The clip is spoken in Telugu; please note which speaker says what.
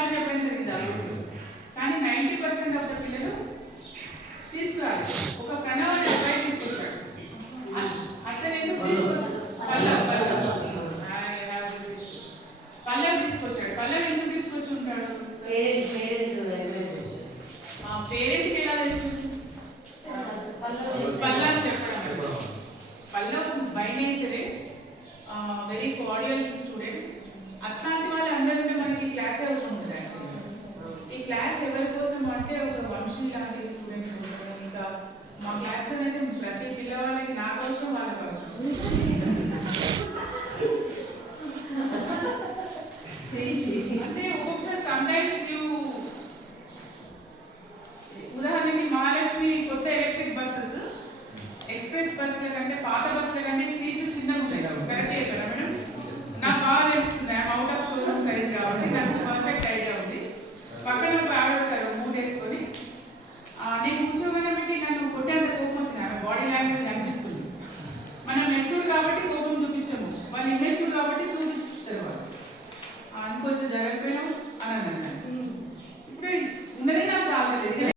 Speaker 1: సార్లు చెప్పడం జరిగింది? రోజు కానీ నైంటీ పర్సెంట్ ఆఫ్ ద పిల్లలు తీసుకురాలి. ఒక ప్రణవ్ అనే అబ్బాయి తీసుకొచ్చాడు. అ- అతను ఎందుకు తీసుకొచ్చాడు? issue. పల్లవ్. తీసుకొచ్చాడు. పల్లవ్ ఎందుకు తీసుకొచ్చి ఉంటాడు? ఆ పేరెంట్కి ఎలా తెలుసు? పల్లవ్. చెప్పడం. పల్లవ్ బై నేచరే వెరీ కోఆర్డియల్ స్టూడెంట్ అట్లాంటి అంటే ఒక వంశీ లాంటి స్టూడెంట్ ఇంకా మా క్లాస్లో అయితే ప్రతి పిల్లవాళ్ళకి నా కోసం వాళ్ళ కోసం. అంటే ఒక్కొక్కసారి సమ్ టైమ్స్ యూ हमको से जगह पे हम आना है